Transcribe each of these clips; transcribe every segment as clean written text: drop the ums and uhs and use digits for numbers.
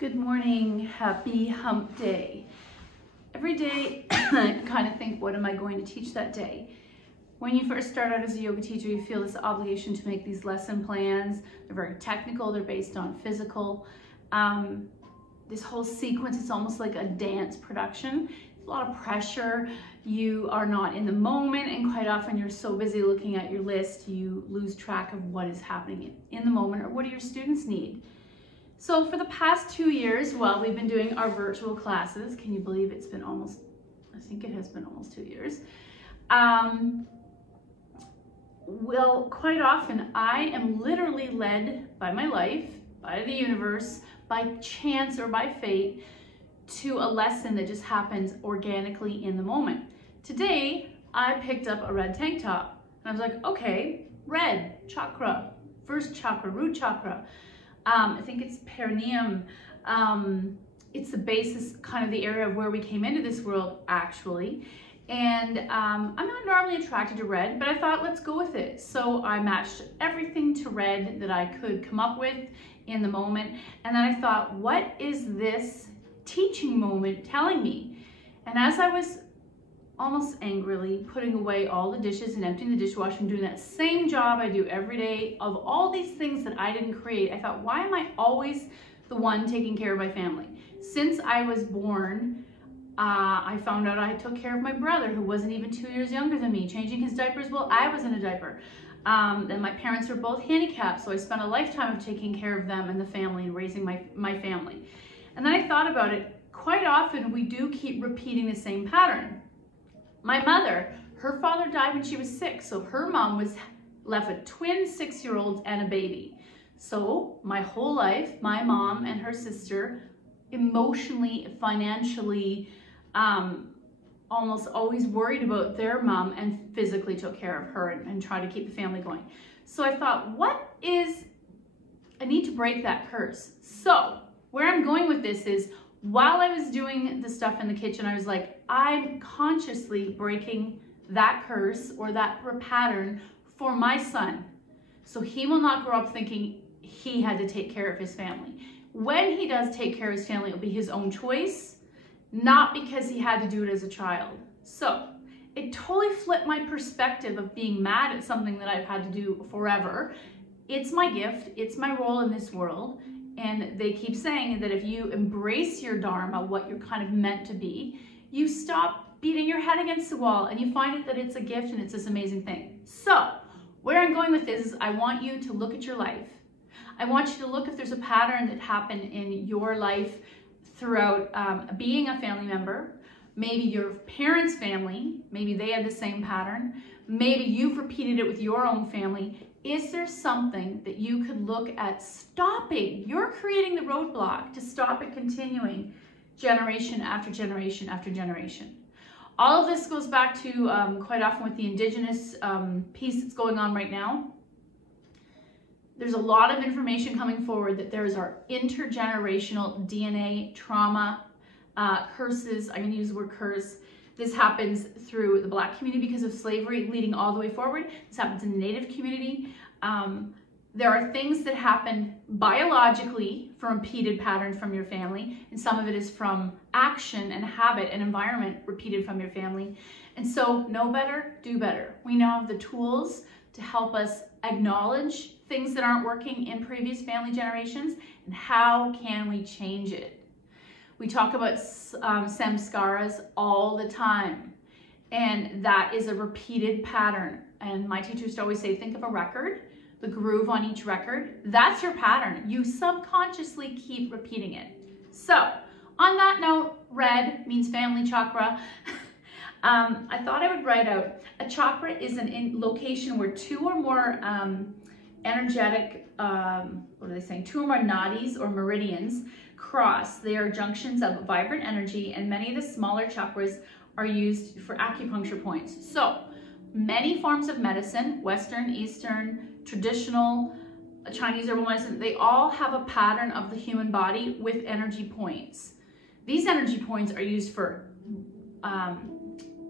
Good morning, happy hump day. Every day I kind of think, what am I going to teach that day? When you first start out as a yoga teacher, you feel this obligation to make these lesson plans. They're very technical, they're based on physical. This whole sequence is almost like a dance production. A lot of pressure. You are not in the moment, and quite often you're so busy looking at your list, you lose track of what is happening in the moment or what do your students need. So for the past 2 years, while we've been doing our virtual classes, can you believe it's been almost, I think it has been almost 2 years. Well, quite often I am literally led by my life, by the universe, by chance or by fate, to a lesson that just happens organically in the moment. Today, I picked up a red tank top and I was like, okay, red chakra, first chakra, root chakra. I think it's perineum. It's the basis, kind of the area of where we came into this world actually. And I'm not normally attracted to red, but I thought, let's go with it. So I matched everything to red that I could come up with in the moment. And then I thought, what is this teaching moment telling me? And as I was almost angrily putting away all the dishes and emptying the dishwasher and doing that same job I do every day of all these things that I didn't create, I thought, why am I always the one taking care of my family? Since I was born, I found out I took care of my brother, who wasn't even 2 years younger than me, changing his diapers while I was in a diaper. Then my parents were both handicapped, so I spent a lifetime of taking care of them and the family and raising my family. And then I thought about it. Quite often we do keep repeating the same pattern. My mother, her father died when she was 6, so her mom was left with twin 6-year-olds and a baby. So my whole life, my mom and her sister emotionally, financially, almost always worried about their mom and physically took care of her and tried to keep the family going. So I thought, I need to break that curse. So where I'm going with this is, while I was doing the stuff in the kitchen, I was like, I'm consciously breaking that curse or that pattern for my son. So he will not grow up thinking he had to take care of his family. When he does take care of his family, it'll be his own choice, not because he had to do it as a child. So it totally flipped my perspective of being mad at something that I've had to do forever. It's my gift, it's my role in this world. And they keep saying that if you embrace your dharma, what you're kind of meant to be, you stop beating your head against the wall and you find that it's a gift and it's this amazing thing. So where I'm going with this is, I want you to look at your life. I want you to look if there's a pattern that happened in your life throughout being a family member. Maybe your parents' family, maybe they had the same pattern. Maybe you've repeated it with your own family. Is there something that you could look at stopping? You're creating the roadblock to stop it continuing generation after generation after generation. All of this goes back to quite often with the indigenous piece that's going on right now. There's a lot of information coming forward that there is our intergenerational DNA trauma, curses. I'm going to use the word curse. This happens through the Black community because of slavery leading all the way forward. This happens in the Native community. There are things that happen biologically from repeated patterns from your family, and some of it is from action and habit and environment repeated from your family. And so know better, do better. We now have the tools to help us acknowledge things that aren't working in previous family generations, and how can we change it? We talk about samskaras all the time, and that is a repeated pattern. And my teacher used to always say, think of a record, the groove on each record. That's your pattern. You subconsciously keep repeating it. So on that note, red means family chakra. I thought I would write out, a chakra is an location where two or more energetic, what are they saying? 2 or more nadis or meridians cross. They are junctions of vibrant energy, and many of the smaller chakras are used for acupuncture points. So many forms of medicine, Western, Eastern, traditional, Chinese herbal medicine, they all have a pattern of the human body with energy points. These energy points are used for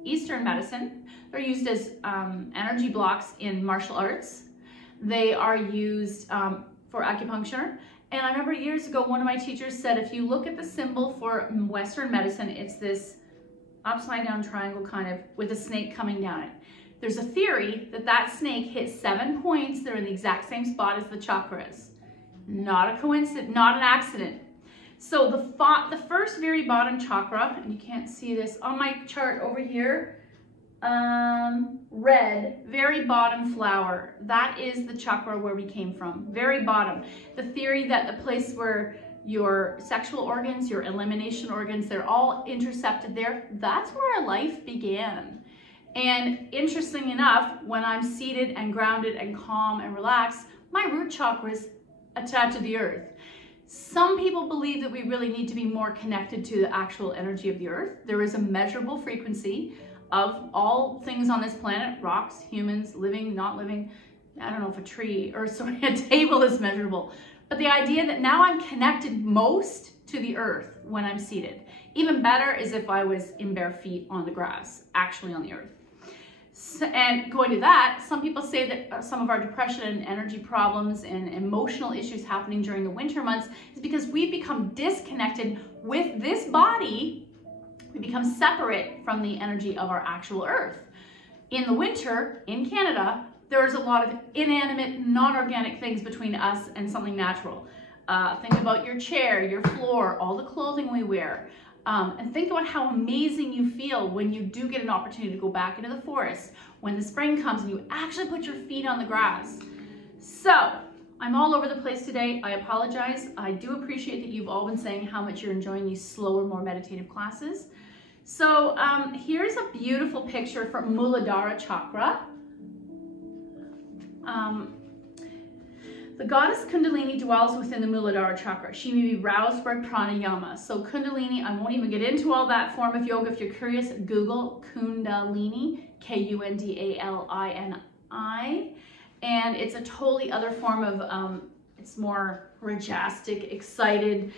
Eastern medicine. They're used as energy blocks in martial arts. They are used for acupuncture, And I remember years ago, one of my teachers said, if you look at the symbol for Western medicine, it's this upside down triangle kind of with a snake coming down it. There's a theory that that snake hits 7 points that are in the exact same spot as the chakras. Not a coincidence, not an accident. So the first very bottom chakra, and you can't see this on my chart over here, red, very bottom flower. That is the chakra where we came from, very bottom. The theory that the place where your sexual organs, your elimination organs, they're all intercepted there, that's where our life began. And interesting enough, when I'm seated and grounded and calm and relaxed, my root chakra is attached to the earth. Some people believe that we really need to be more connected to the actual energy of the earth. There is a measurable frequency of all things on this planet, rocks, humans, living, not living. I don't know if a tree or sorry, a table is measurable. But the idea that now I'm connected most to the earth when I'm seated. Even better is if I was in bare feet on the grass, actually on the earth. So, and going to that, some people say that some of our depression and energy problems and emotional issues happening during the winter months is because we've become disconnected with this body. We become separate from the energy of our actual earth. In the winter, in Canada, there's a lot of inanimate, non-organic things between us and something natural. Think about your chair, your floor, all the clothing we wear. And think about how amazing you feel when you do get an opportunity to go back into the forest, when the spring comes and you actually put your feet on the grass. So, I'm all over the place today. I apologize. I do appreciate that you've all been saying how much you're enjoying these slower, more meditative classes. So, here's a beautiful picture from Muladara Chakra. The goddess Kundalini dwells within the Muladara Chakra. She may be roused by pranayama. So Kundalini, I won't even get into all that form of yoga. If you're curious, Google Kundalini, K-U-N-D-A-L-I-N-I. And it's a totally other form of, it's more rajastic, excited,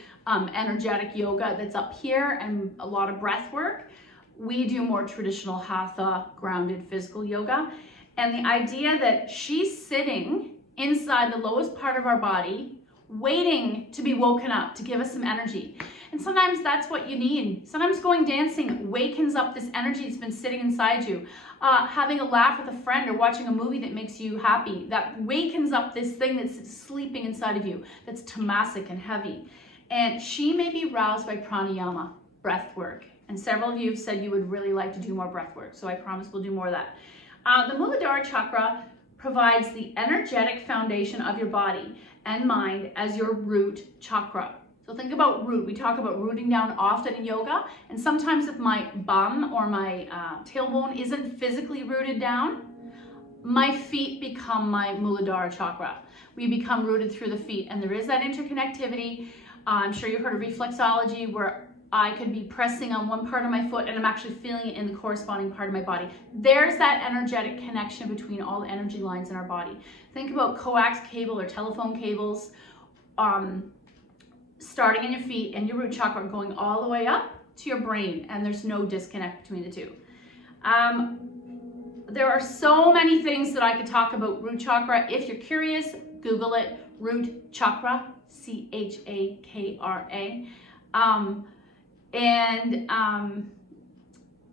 energetic yoga that's up here and a lot of breath work. We do more traditional hatha, grounded physical yoga. And the idea that she's sitting inside the lowest part of our body, waiting to be woken up, to give us some energy. And sometimes that's what you need. Sometimes going dancing wakens up this energy that's been sitting inside you. Having a laugh with a friend or watching a movie that makes you happy, that wakens up this thing that's sleeping inside of you, that's tamasic and heavy. And she may be roused by pranayama, breath work. And several of you have said you would really like to do more breath work, so I promise we'll do more of that. The Muladara Chakra provides the energetic foundation of your body and mind as your root chakra. So think about root. We talk about rooting down often in yoga, and sometimes if my bum or my tailbone isn't physically rooted down, my feet become my Muladara Chakra. We become rooted through the feet, and there is that interconnectivity. I'm sure you've heard of reflexology, where I could be pressing on one part of my foot and I'm actually feeling it in the corresponding part of my body. There's that energetic connection between all the energy lines in our body. Think about coax cable or telephone cables starting in your feet and your root chakra going all the way up to your brain, and there's no disconnect between the two. There are so many things that I could talk about root chakra. If you're curious, Google it, root chakra, C-H-A-K-R-A.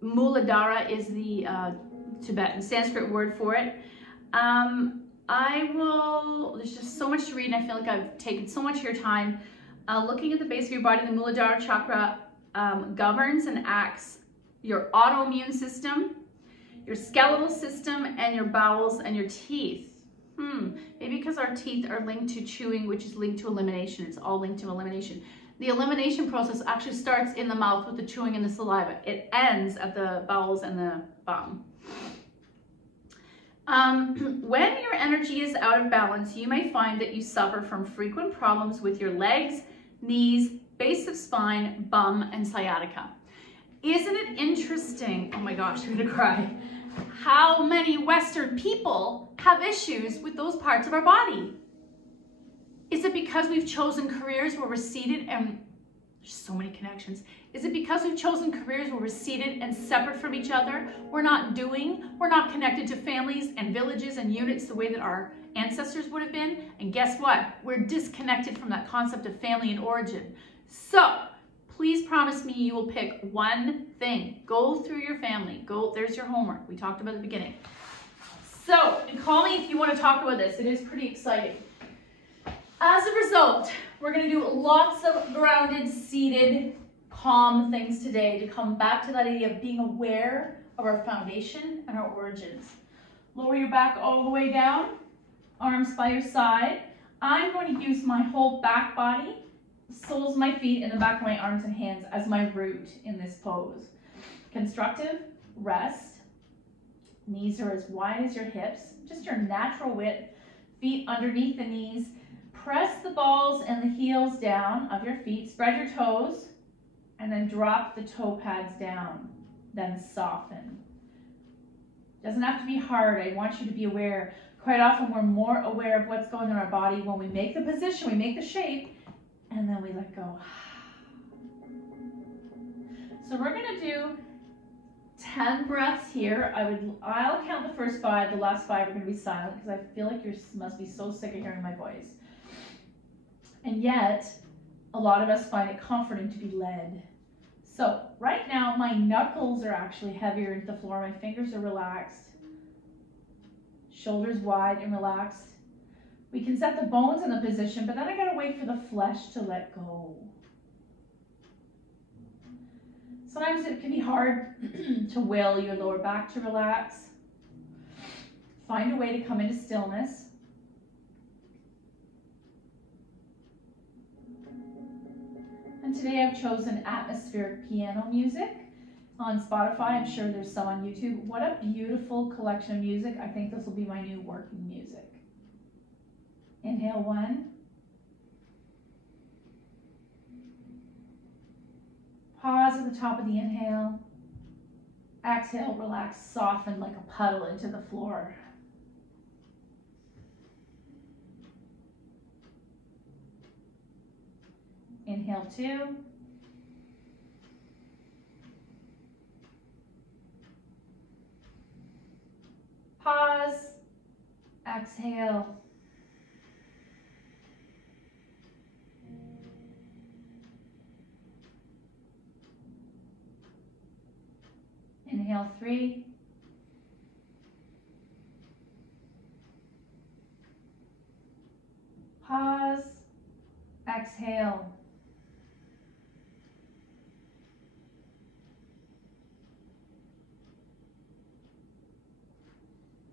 Muladara is the Tibetan Sanskrit word for it. There's just so much to read, and I feel like I've taken so much of your time. Looking at the base of your body, the Muladara Chakra governs and acts your autoimmune system, your skeletal system, and your bowels and your teeth. Maybe because our teeth are linked to chewing, which is linked to elimination. It's all linked to elimination. The elimination process actually starts in the mouth with the chewing and the saliva. It ends at the bowels and the bum. When your energy is out of balance, you may find that you suffer from frequent problems with your legs, knees, base of spine, bum, and sciatica. Isn't it interesting? Oh my gosh, I'm gonna cry. How many Western people have issues with those parts of our body? Is it because we've chosen careers where we're seated and there's so many connections? Is it because we've chosen careers where we're seated and separate from each other? We're not connected to families and villages and units the way that our ancestors would have been. And guess what? We're disconnected from that concept of family and origin. So please promise me you will pick one thing. Go through your family. There's your homework. We talked about at the beginning. So, and call me if you want to talk about this. It is pretty exciting. As a result, we're going to do lots of grounded, seated, calm things today to come back to that idea of being aware of our foundation and our origins. Lower your back all the way down, arms by your side. I'm going to use my whole back body, soles of my feet, and the back of my arms and hands as my root in this pose. Constructive, rest. Knees are as wide as your hips, just your natural width. Feet underneath the knees. Press the balls and the heels down of your feet. Spread your toes, and then drop the toe pads down. Then soften. Doesn't have to be hard. I want you to be aware. Quite often we're more aware of what's going on in our body when we make the position, we make the shape, and then we let go. So we're going to do 10 breaths here. I'll count the first 5. The last 5 are going to be silent because I feel like you must be so sick of hearing my voice. And yet, a lot of us find it comforting to be led. So right now, my knuckles are actually heavier into the floor. My fingers are relaxed. Shoulders wide and relaxed. We can set the bones in the position, but then I gotta wait for the flesh to let go. Sometimes it can be hard to will your lower back to relax. Find a way to come into stillness. And today I've chosen atmospheric piano music on Spotify. I'm sure there's some on YouTube. What a beautiful collection of music. I think this will be my new working music. Inhale 1. Pause at the top of the inhale. Exhale, relax, soften like a puddle into the floor. Inhale 2. Pause. Exhale. Inhale 3. Pause. Exhale.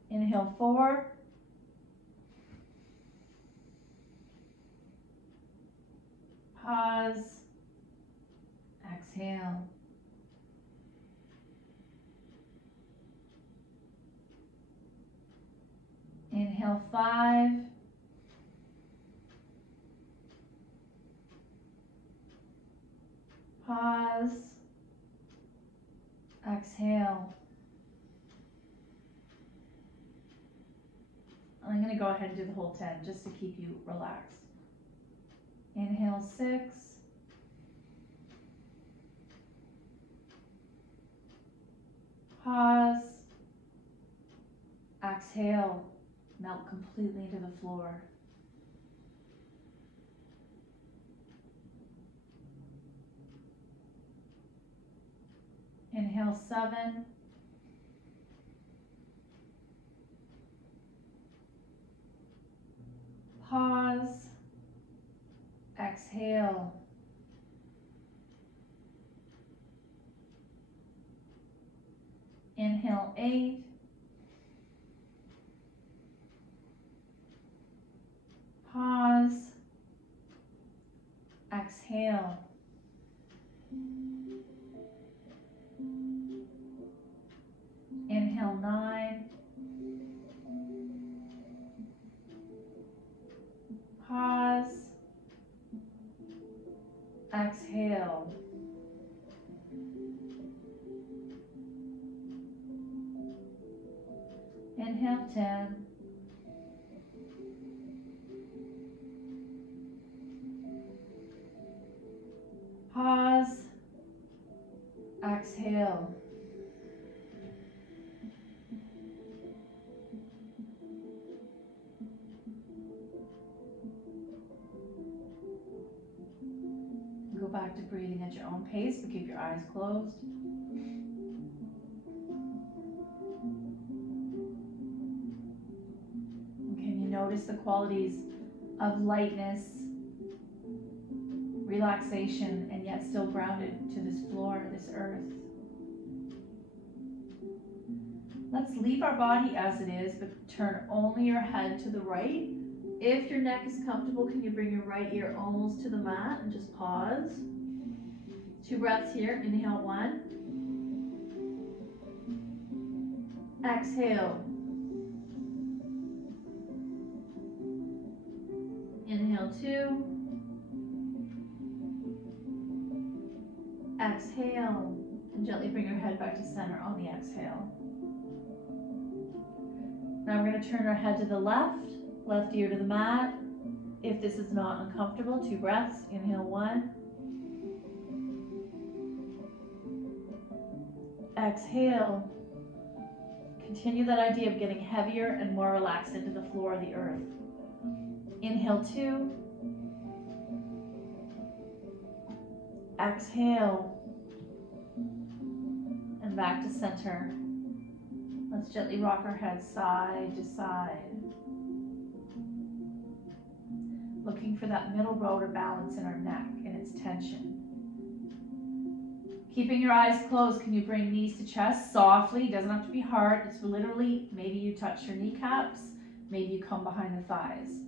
Inhale 4. Pause. Exhale. Inhale 5. Pause. Exhale. I'm going to go ahead and do the whole 10 just to keep you relaxed. Inhale 6. Pause. Exhale. Melt completely into the floor. Inhale 7. Pause. Exhale. Inhale 8. Pause. Exhale. Inhale 9. Pause. Exhale. Inhale 10. Pause. Exhale. Go back to breathing at your own pace, but keep your eyes closed. And can you notice the qualities of lightness, relaxation, and yet still grounded to this floor, this earth? Let's leave our body as it is, but turn only your head to the right. If your neck is comfortable, can you bring your right ear almost to the mat and just pause? 2 breaths here. Inhale, 1. Exhale. Inhale, 2. Exhale. And gently bring your head back to center on the exhale. Now we're going to turn our head to the left ear to the mat. If this is not uncomfortable, 2 breaths. Inhale, 1. Exhale. Continue that idea of getting heavier and more relaxed into the floor of the earth. Inhale, 2. Exhale. And back to center. Let's gently rock our head side to side. Looking for that middle road or balance in our neck and its tension. Keeping your eyes closed, can you bring knees to chest softly? It doesn't have to be hard. It's literally, maybe you touch your kneecaps, maybe you come behind the thighs.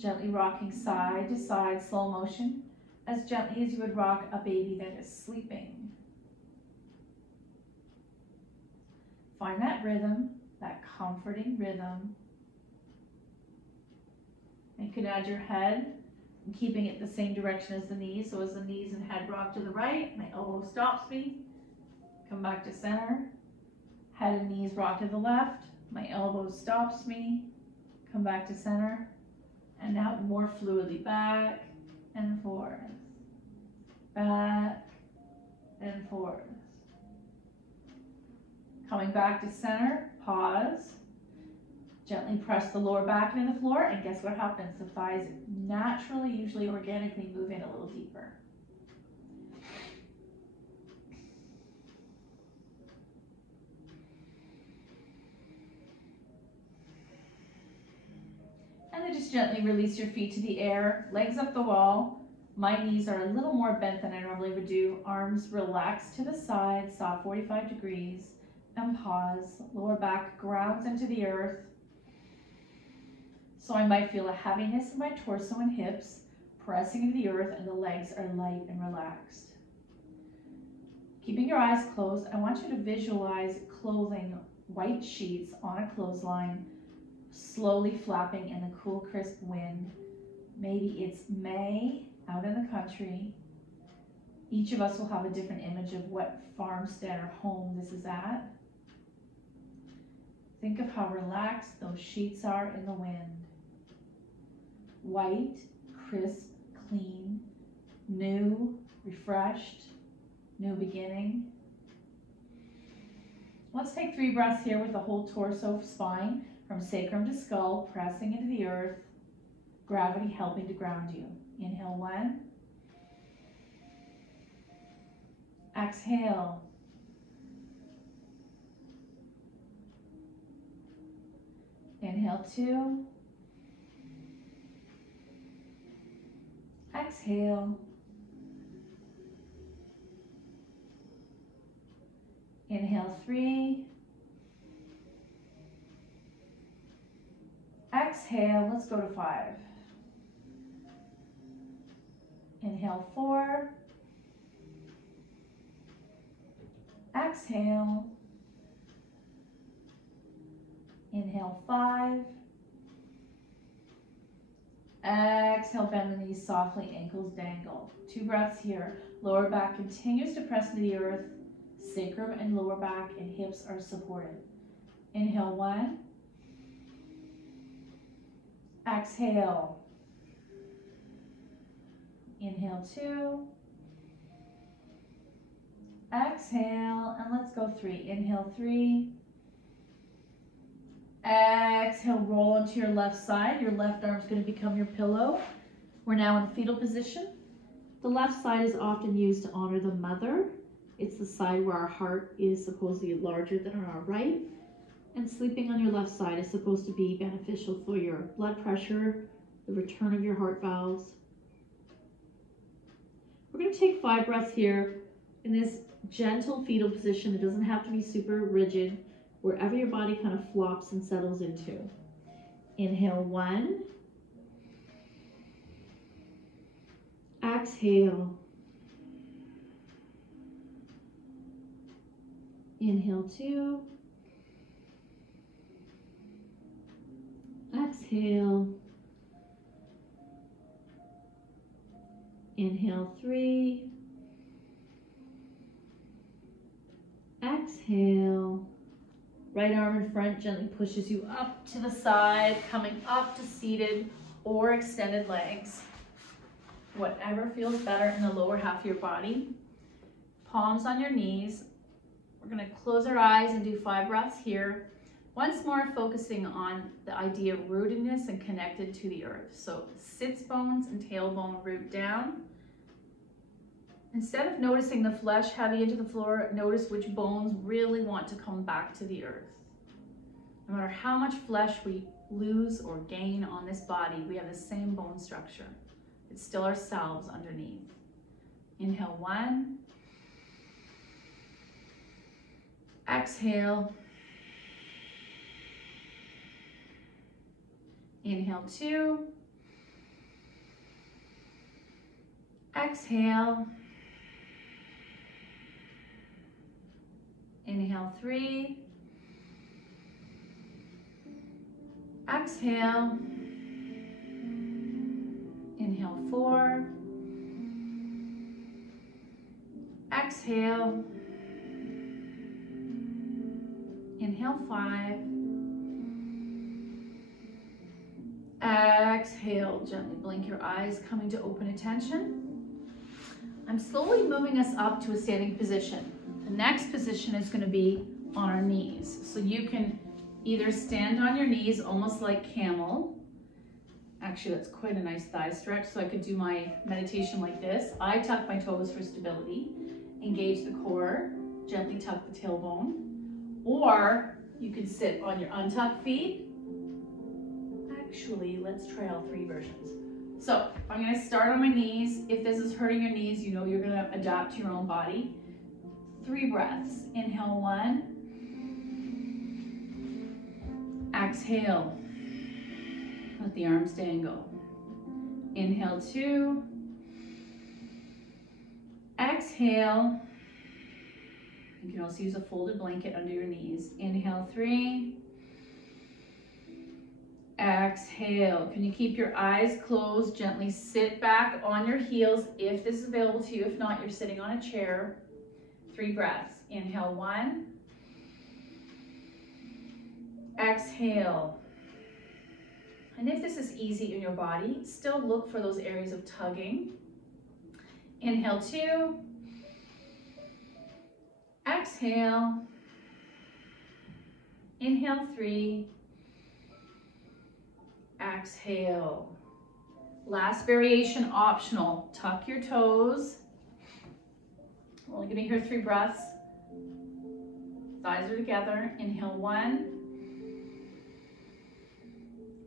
Gently rocking side to side, slow motion, as gently as you would rock a baby that is sleeping. Find that rhythm, that comforting rhythm. And you can add your head, and keeping it the same direction as the knees. So as the knees and head rock to the right, my elbow stops me. Come back to center. Head and knees rock to the left. My elbow stops me. Come back to center. And now more fluidly back and forth. Back and forth. Coming back to center, pause. Gently press the lower back into the floor, and guess what happens? The thighs naturally, usually organically move in a little deeper. And then just gently release your feet to the air, legs up the wall. My knees are a little more bent than I normally would do. Arms relaxed to the side, soft 45 degrees, and pause. Lower back grounds into the earth. So I might feel a heaviness in my torso and hips, pressing into the earth, and the legs are light and relaxed. Keeping your eyes closed, I want you to visualize clothing white sheets on a clothesline, slowly flapping in the cool, crisp wind. Maybe it's May, out in the country. Each of us will have a different image of what farmstead or home this is at. Think of how relaxed those sheets are in the wind. White, crisp, clean, new, refreshed, new beginning. Let's take 3 breaths here with the whole torso, spine, from sacrum to skull, pressing into the earth, gravity helping to ground you. Inhale, 1. Exhale. Inhale, 2. Exhale. Inhale, 3. Exhale, let's go to 5. Inhale, 4. Exhale. Inhale, 5. Exhale, bend the knees softly, ankles dangle. 2 breaths here. Lower back continues to press into the earth. Sacrum and lower back and hips are supported. Inhale, 1. Exhale. Inhale, 2. Exhale, and let's go 3. Inhale, 3. Exhale, roll onto your left side. Your left arm is going to become your pillow. We're now in fetal position. The left side is often used to honor the mother. It's the side where our heart is supposedly larger than on our right. And sleeping on your left side is supposed to be beneficial for your blood pressure, the return of your heart valves. We're going to take 5 breaths here in this gentle fetal position. It doesn't have to be super rigid, wherever your body kind of flops and settles into. Inhale 1. Exhale. Inhale 2. Exhale. Inhale 3. Exhale. Right arm in front gently pushes you up to the side, coming up to seated or extended legs. Whatever feels better in the lower half of your body. Palms on your knees. We're going to close our eyes and do 5 breaths here. Once more, focusing on the idea of rootedness and connected to the earth. So sits bones and tailbone root down. Instead of noticing the flesh heavy into the floor, notice which bones really want to come back to the earth. No matter how much flesh we lose or gain on this body, we have the same bone structure. It's still ourselves underneath. Inhale 1. Exhale. Inhale 2. Exhale. Inhale 3. Exhale. Inhale 4. Exhale. Inhale 5. Exhale, gently blink your eyes, coming to open attention. I'm slowly moving us up to a standing position. The next position is going to be on our knees. So you can either stand on your knees, almost like camel. Actually, that's quite a nice thigh stretch, so I could do my meditation like this. I tuck my toes for stability, engage the core, gently tuck the tailbone. Or you can sit on your untucked feet. Actually, let's try all 3 versions. So I'm going to start on my knees. If this is hurting your knees, you know you're going to adapt to your own body. 3 breaths. Inhale 1. Exhale. Let the arms dangle. Inhale 2. Exhale. You can also use a folded blanket under your knees. Inhale 3. Exhale. Can you keep your eyes closed? Gently sit back on your heels if this is available to you. If not, you're sitting on a chair. 3 breaths. Inhale 1. Exhale. And if this is easy in your body, still look for those areas of tugging. Inhale 2. Exhale. Inhale 3. Exhale. Last variation optional. Tuck your toes. We're only going to hear 3 breaths. Thighs are together. Inhale 1.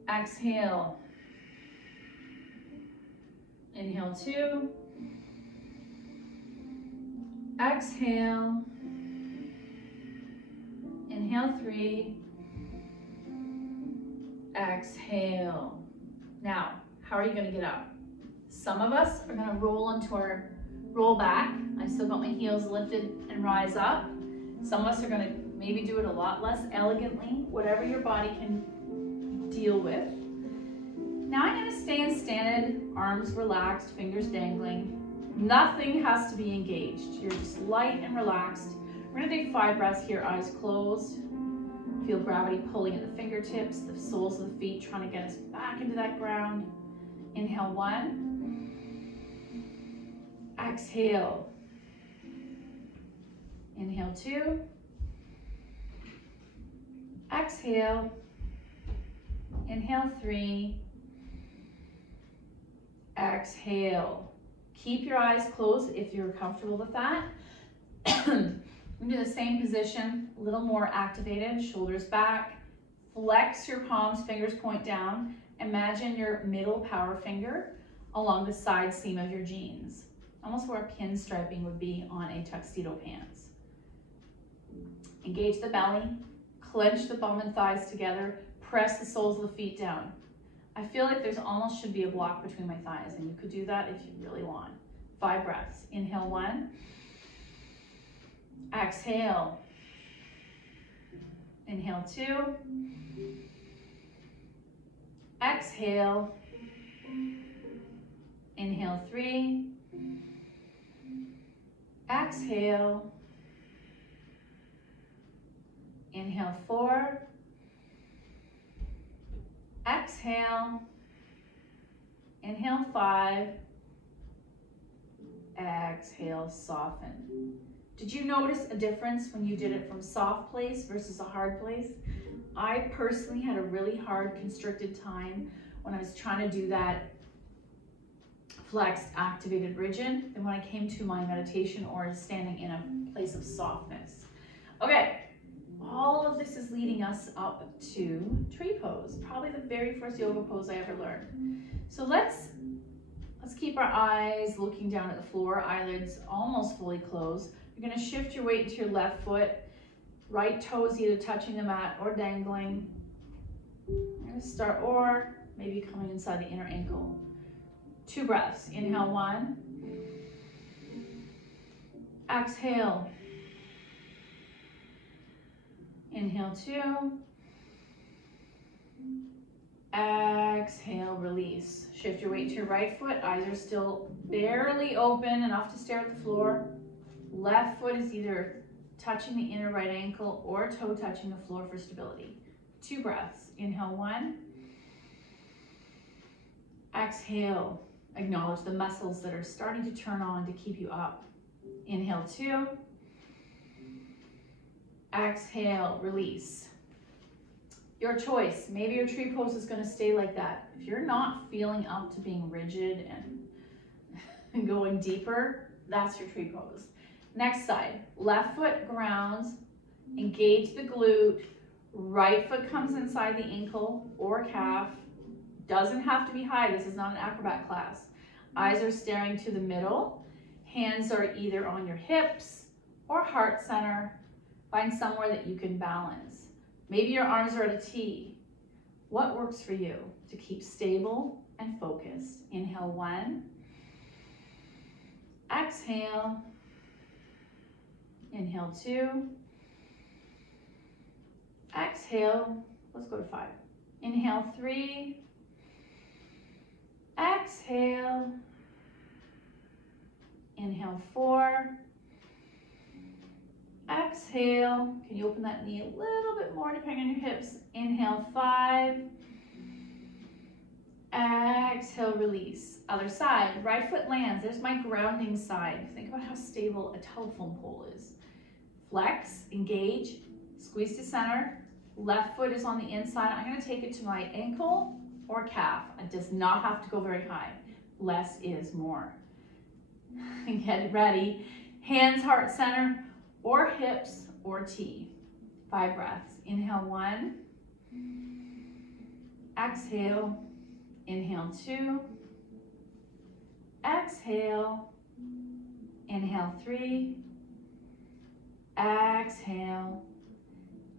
Exhale. Inhale 2. Exhale. Inhale 3. Exhale. Now, how are you going to get up? Some of us are going to roll back. I still got my heels lifted and rise up. Some of us are going to maybe do it a lot less elegantly, whatever your body can deal with. Now I'm going to stay in standard, arms relaxed, fingers dangling. Nothing has to be engaged. You're just light and relaxed. We're going to take 5 breaths here, eyes closed. Feel gravity pulling at the fingertips, the soles of the feet, trying to get us back into that ground. Inhale 1. Exhale. Inhale 2. Exhale. Inhale 3. Exhale. Keep your eyes closed if you're comfortable with that. Do the same position, a little more activated, shoulders back. Flex your palms, fingers point down. Imagine your middle power finger along the side seam of your jeans, almost where pinstriping would be on a tuxedo pants. Engage the belly, clench the bum and thighs together, press the soles of the feet down. I feel like there's almost should be a block between my thighs, and you could do that if you really want. 5 breaths. Inhale 1. Exhale. Inhale 2. Exhale. Inhale 3. Exhale. Inhale 4. Exhale. Inhale 5. Exhale, soften. Did you notice a difference when you did it from soft place versus a hard place? I personally had a really hard constricted time when I was trying to do that flexed, activated, rigid than when I came to my meditation or standing in a place of softness. Okay, all of this is leading us up to tree pose, probably the very first yoga pose I ever learned. So let's keep our eyes looking down at the floor, eyelids almost fully closed. You're going to shift your weight into your left foot, right toes either touching the mat or dangling. You're going to start, or maybe coming inside the inner ankle. 2 breaths. Inhale 1. Exhale. Inhale 2. Exhale, release. Shift your weight to your right foot. Eyes are still barely open, enough to stare at the floor. Left foot is either touching the inner right ankle or toe touching the floor for stability. 2 breaths. Inhale 1. Exhale. Acknowledge the muscles that are starting to turn on to keep you up. Inhale 2. Exhale, release. Your choice. Maybe your tree pose is going to stay like that. If you're not feeling up to being rigid and going deeper, that's your tree pose. Next side. Left foot grounds. Engage the glute. Right foot comes inside the ankle or calf. Doesn't have to be high. This is not an acrobat class. Eyes are staring to the middle. Hands are either on your hips or heart center. Find somewhere that you can balance. Maybe your arms are at a T. What works for you to keep stable and focused? Inhale 1. Exhale. Inhale 2. Exhale. Let's go to 5. Inhale 3. Exhale. Inhale 4. Exhale. Can you open that knee a little bit more depending on your hips? Inhale 5. Exhale, release. Other side. Right foot lands. There's my grounding side. Think about how stable a telephone pole is. Flex, engage, squeeze to center. Left foot is on the inside. I'm going to take it to my ankle or calf. It does not have to go very high. Less is more. Get ready. Hands heart center or hips or T. 5 breaths. Inhale 1. Exhale. Inhale 2. Exhale. Inhale 3. Exhale.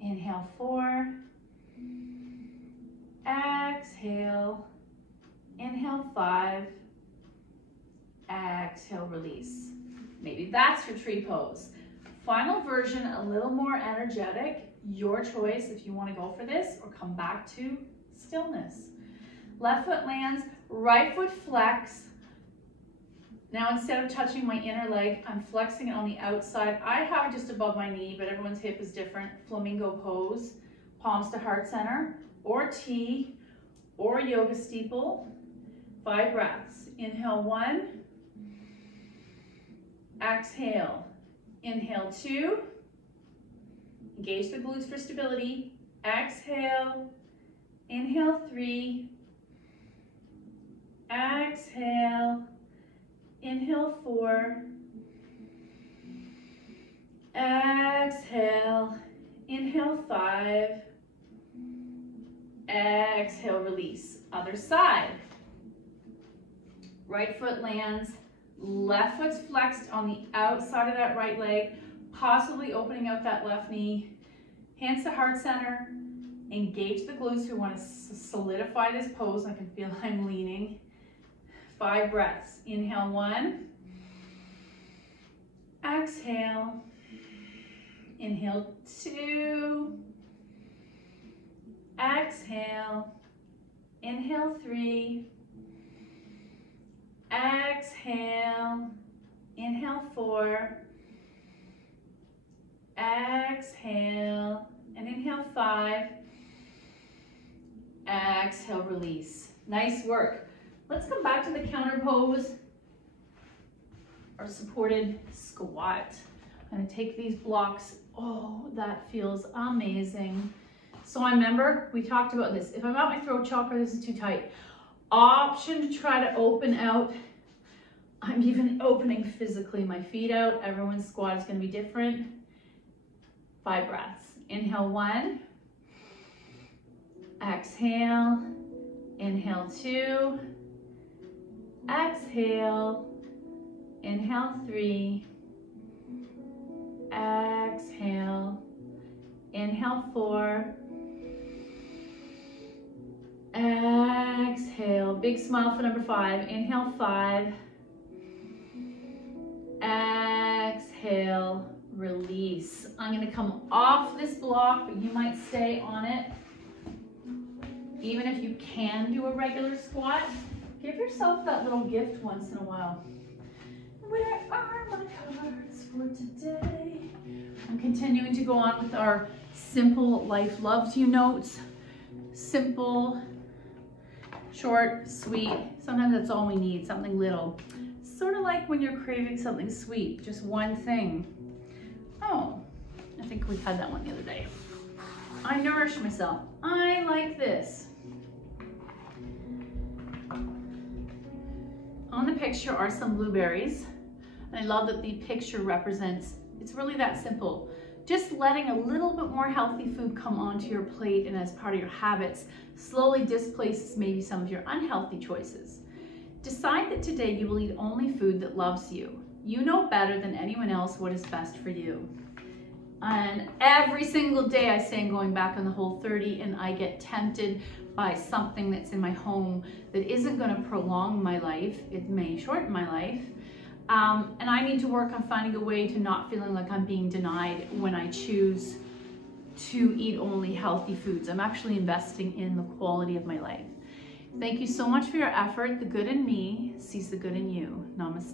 Inhale 4. Exhale. Inhale 5. Exhale, release. Maybe that's your tree pose. Final version, a little more energetic. Your choice if you want to go for this or come back to stillness. Left foot lands, right foot flex. Now instead of touching my inner leg, I'm flexing it on the outside. I have it just above my knee, but everyone's hip is different. Flamingo pose, palms to heart center, or T, or yoga steeple. 5 breaths. Inhale 1. Exhale. Inhale 2. Engage the glutes for stability. Exhale. Inhale 3. Exhale. Inhale 4. Exhale. Inhale 5. Exhale, release. Other side. Right foot lands. Left foot's flexed on the outside of that right leg, possibly opening out that left knee. Hands to heart center. Engage the glutes. We want to solidify this pose. I can feel I'm leaning. 5 breaths. Inhale 1. Exhale. Inhale 2. Exhale. Inhale 3. Exhale. Inhale 4. Exhale. And inhale 5. Exhale, release. Nice work. Let's come back to the counter pose, or supported squat. I'm gonna take these blocks. Oh, that feels amazing. So I remember we talked about this. If I'm at my throat chakra, this is too tight. Option to try to open out. I'm even opening physically my feet out. Everyone's squat is gonna be different. 5 breaths. Inhale 1. Exhale. Inhale 2. Exhale. Inhale 3. Exhale. Inhale 4. Exhale. Big smile for number 5. Inhale 5. Exhale. Release. I'm going to come off this block, but you might stay on it. Even if you can do a regular squat, give yourself that little gift once in a while. Where are my cards for today? I'm continuing to go on with our Simple Life Loves You notes. Simple, short, sweet. Sometimes that's all we need, something little. Sort of like when you're craving something sweet, just one thing. Oh, I think we had that one the other day. I nourish myself. I like this. On the picture are some blueberries. And I love that the picture represents, it's really that simple. Just letting a little bit more healthy food come onto your plate and as part of your habits slowly displaces maybe some of your unhealthy choices. Decide that today you will eat only food that loves you. You know better than anyone else what is best for you. And every single day I say I'm going back on the Whole30 and I get tempted by something that's in my home that isn't going to prolong my life. It may shorten my life. And I need to work on finding a way to not feeling like I'm being denied when I choose to eat only healthy foods. I'm actually investing in the quality of my life. Thank you so much for your effort. The good in me sees the good in you. Namaste.